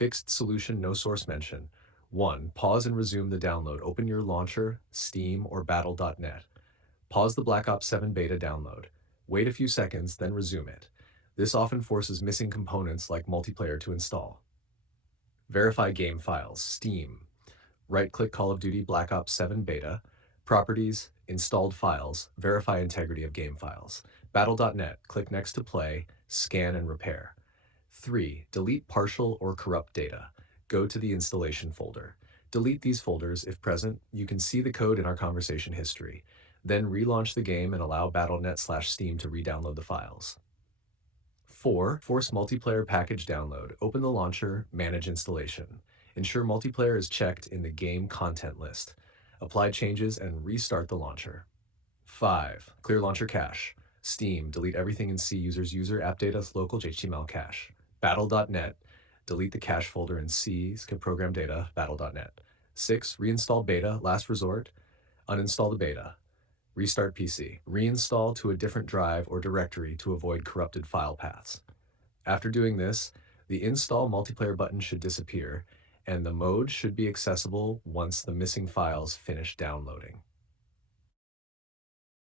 Fixed solution, no source mention. 1. Pause and resume the download. Open your launcher, Steam, or Battle.net. Pause the Black Ops 7 beta download. Wait a few seconds, then resume it. This often forces missing components like multiplayer to install. Verify game files. Steam. Right-click Call of Duty Black Ops 7 beta. Properties, installed files, verify integrity of game files. Battle.net. Click next to play, scan and repair. 3. Delete partial or corrupt data. Go to the installation folder. Delete these folders if present. You can see the code in our conversation history. Then relaunch the game and allow Battle.net/Steam to re-download the files. 4. Force multiplayer package download. Open the launcher, manage installation. Ensure multiplayer is checked in the game content list. Apply changes and restart the launcher. 5. Clear launcher cache. Steam, delete everything in C user's user app data local HTML cache. Battle.net, delete the cache folder in C's program data, Battle.net. 6. Reinstall beta, last resort. Uninstall the beta. Restart PC. Reinstall to a different drive or directory to avoid corrupted file paths. After doing this, the install multiplayer button should disappear, and the mode should be accessible once the missing files finish downloading.